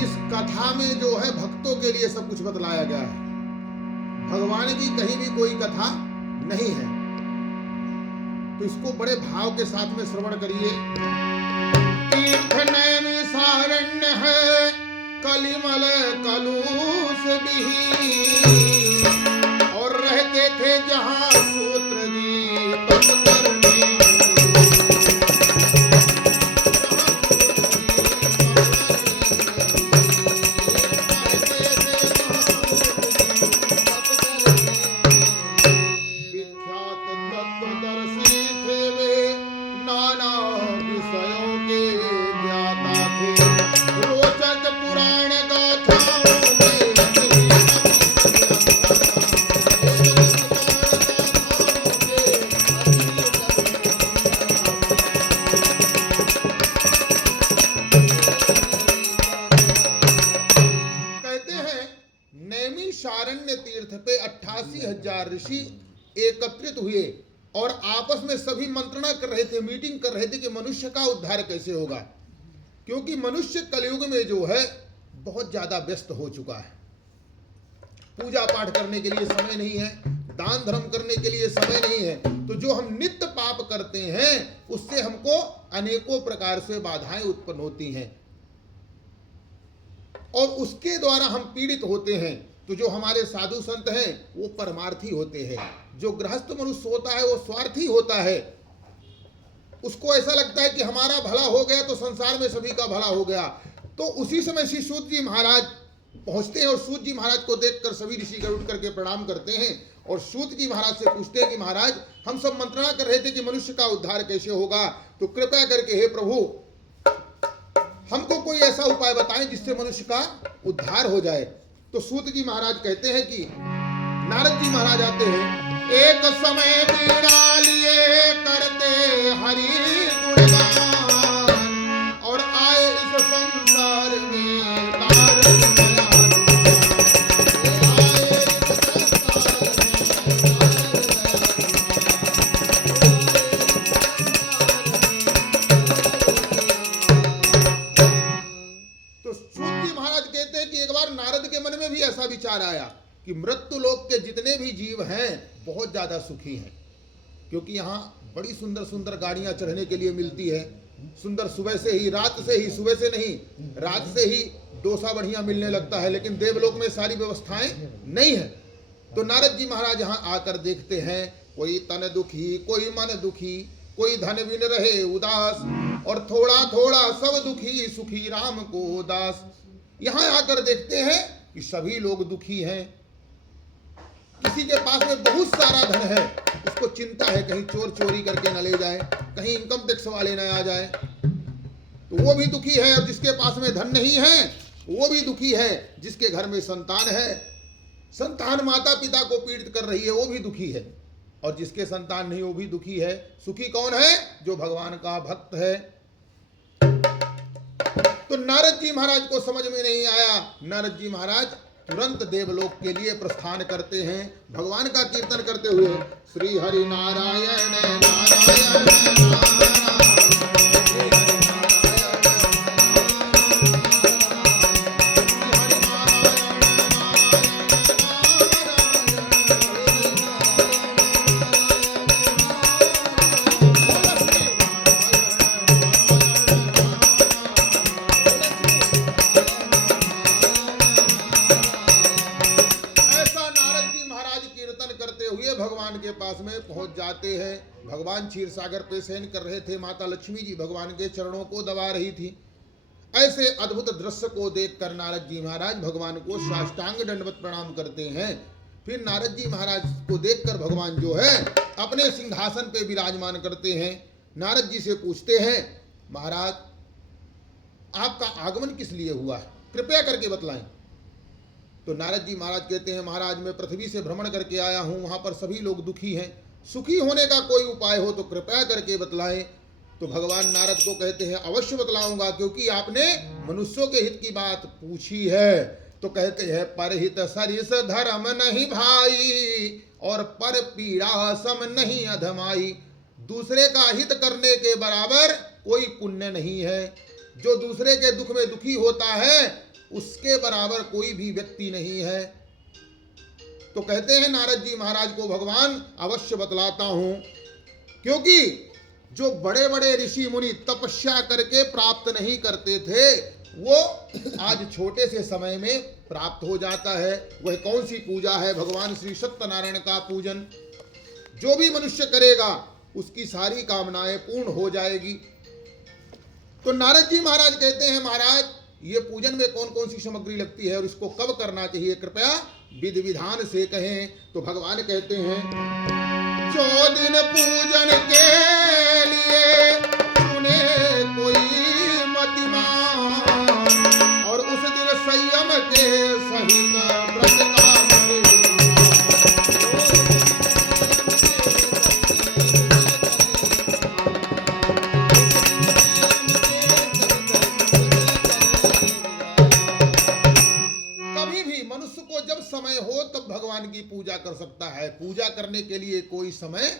इस कथा में जो है भक्तों के लिए सब कुछ बतलाया गया है। भगवान की कहीं भी कोई कथा नहीं है। तो इसको बड़े भाव के साथ में श्रवण करिए। तीर्थ नैमिषारण्य है कलिमल कलुष बिही, और रहते थे जहां सूत्र जी तप करने। नैमिषारण्य तीर्थ पे 88,000 ऋषि एकत्रित हुए और आपस में सभी मंत्रणा कर रहे थे, मीटिंग कर रहे थे कि मनुष्य का उद्धार कैसे होगा। क्योंकि मनुष्य कलयुग में जो है बहुत ज्यादा व्यस्त हो चुका है। पूजा पाठ करने के लिए समय नहीं है, दान धर्म करने के लिए समय नहीं है। तो जो हम नित्य पाप करते हैं उससे हमको अनेकों प्रकार से बाधाएं उत्पन्न होती हैं और उसके द्वारा हम पीड़ित होते हैं। तो जो हमारे साधु संत हैं वो परमार्थी होते हैं। जो गृहस्थ मनुष्य होता है वो स्वार्थी होता है। उसको ऐसा लगता है कि हमारा भला हो गया तो संसार में सभी का भला हो गया। तो उसी समय श्री सूत जी महाराज पहुंचते हैं और सूत जी महाराज को देखकर सभी ऋषिगण उठ करके प्रणाम करते हैं और सूत जी महाराज से पूछते हैं कि महाराज, हम सब मंत्रणा कर रहे थे कि मनुष्य का उद्धार कैसे होगा, तो कृपया करके हे प्रभु हमको कोई ऐसा उपाय बताएं जिससे मनुष्य का उद्धार हो जाए। तो सूत जी महाराज कहते हैं कि नारद जी महाराज आते हैं। एक समय बीड़ा लिए करते हरि गुणगान, और आए इस संसार में तारक ऐसा विचार आया कि मृत्यु लोक के जितने भी जीव हैं बहुत ज्यादा सुखी हैं। क्योंकि यहाँ बड़ी सुंदर सुंदर गाड़ियां चढ़ने के लिए मिलती है। सुंदर सुबह से ही, रात से ही, सुबह से नहीं, रात से ही डोसा बढ़िया मिलने लगता है। लेकिन देवलोक में सारी व्यवस्थाएं नहीं है। तो नारद जी महाराज यहाँ आकर देखते हैं कोई तन दुखी, कोई मन दुखी, कोई धन बिन रहे उदास, और थोड़ा थोड़ा सब दुखी सुखी राम को दास। यहाँ आकर देखते हैं कि सभी लोग दुखी हैं। किसी के पास में बहुत सारा धन है, उसको चिंता है कहीं चोर चोरी करके न ले जाए, कहीं इनकम टैक्स वाले न आ जाए, तो वो भी दुखी है। और जिसके पास में धन नहीं है वो भी दुखी है। जिसके घर में संतान है, संतान माता पिता को पीड़ित कर रही है, वो भी दुखी है। और जिसके संतान नहीं वो भी दुखी है। सुखी कौन है? जो भगवान का भक्त है। तो नारद जी महाराज को समझ में नहीं आया। नारद जी महाराज तुरंत देवलोक के लिए प्रस्थान करते हैं भगवान का कीर्तन करते हुए। श्री हरि नारायण नारायण नारायण। भगवान के पास में पहुंच जाते हैं। भगवान क्षीर सागर पे शयन कर रहे थे। माता लक्ष्मी जी भगवान के चरणों को दबा रही थी। ऐसे अद्भुत दृश्य को देखकर नारद जी महाराज भगवान को साष्टांग दंडवत प्रणाम करते हैं। फिर नारद जी महाराज को देखकर भगवान जो है अपने सिंहासन पे विराजमान करते हैं। नारद जी से पूछते हैं, महाराज आपका आगमन किस लिए हुआ है, कृपया करके बतलाएं। तो नारद जी महाराज कहते हैं, महाराज मैं पृथ्वी से भ्रमण करके आया हूं, वहां पर सभी लोग दुखी हैं। सुखी होने का कोई उपाय हो तो कृपया करके बतलाएं। तो भगवान नारद को कहते हैं, अवश्य बतलाऊंगा, क्योंकि आपने मनुष्यों के हित की बात पूछी है। तो कहते हैं, परहित सरिस धर्म नहीं भाई, और पर पीड़ा सम नहीं अधमाई। दूसरे का हित करने के बराबर कोई पुण्य नहीं है। जो दूसरे के दुख में दुखी होता है उसके बराबर कोई भी व्यक्ति नहीं है। तो कहते हैं नारद जी महाराज को भगवान अवश्य बतलाता हूं, क्योंकि जो बड़े बड़े ऋषि मुनि तपस्या करके प्राप्त नहीं करते थे वो आज छोटे से समय में प्राप्त हो जाता है। वह कौन सी पूजा है? भगवान श्री सत्यनारायण का पूजन। जो भी मनुष्य करेगा उसकी सारी कामनाएं पूर्ण हो जाएगी। तो नारद जी महाराज कहते हैं, महाराज ये पूजन में कौन कौन सी सामग्री लगती है और इसको कब करना चाहिए, कृपया विधि विधान से कहें। तो भगवान कहते हैं, जो दिन पूजन के लिए चुने कोई मतिमान, और उस दिन संयम के सहित व्रत का समय हो तब भगवान की पूजा कर सकता है। पूजा करने के लिए कोई समय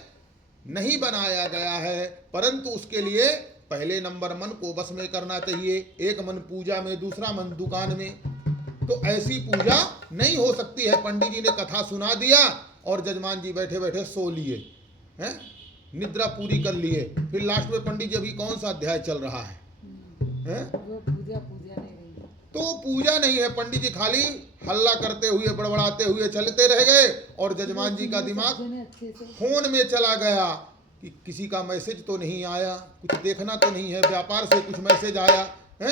नहीं बनाया गया है, परंतु उसके लिए पहले नंबर मन को बस में करना चाहिए। एक मन पूजा में, दूसरा मन दुकान में। तो ऐसी पूजा नहीं हो सकती है। पंडित जी ने कथा सुना दिया और जजमान जी बैठे बैठे सो लिए हैं, निद्रा पूरी कर लिए, फिर लास्ट में पंडित जी अभी कौन सा अध्याय चल रहा है, तो पूजा नहीं है। पंडित जी खाली हल्ला करते हुए बड़बड़ाते हुए चलते रह गए और जजमान जी का दिमाग फोन में चला गया कि किसी का मैसेज तो नहीं आया, कुछ देखना तो नहीं है, व्यापार से कुछ मैसेज आया है।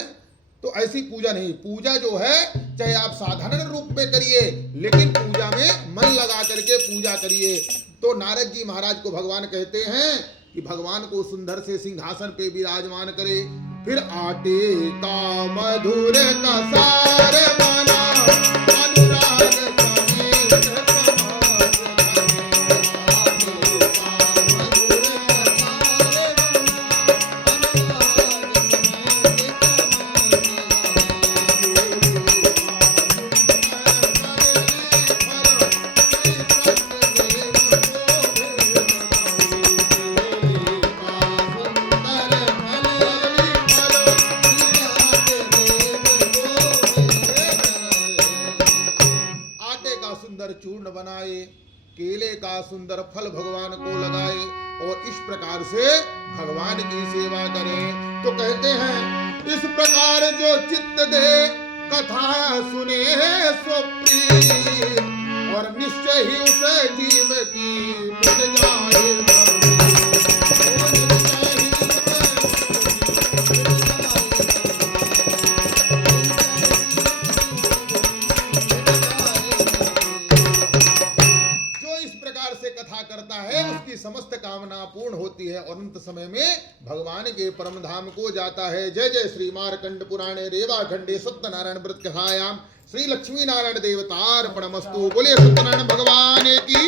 तो ऐसी पूजा नहीं। पूजा जो है चाहे आप साधारण रूप में करिए, लेकिन पूजा में मन लगा करके पूजा करिए। तो नारद जी महाराज को भगवान कहते हैं कि भगवान को सुंदर से सिंहासन पे विराजमान करे, फिर आटे का मधुर का सार बना, अनुराग समीर समाज बने। आटे का चूर्ण बनाए, केले का सुंदर फल भगवान को लगाए और इस प्रकार से भगवान की सेवा करें। तो कहते हैं, इस प्रकार जो चित्त दे कथा सुने सो प्रिय, और निश्चय ही उसे जीव की मिट जाए। कथा करता है उसकी समस्त कामना पूर्ण होती है और अंत समय में भगवान के परम धाम को जाता है। जय जय श्री मार्कंड पुराणे रेवा खंडे सत्यनारायण व्रत कथायाम श्री लक्ष्मी नारायण देवतार्पणमस्तु। बोले सत्यनारायण भगवान की।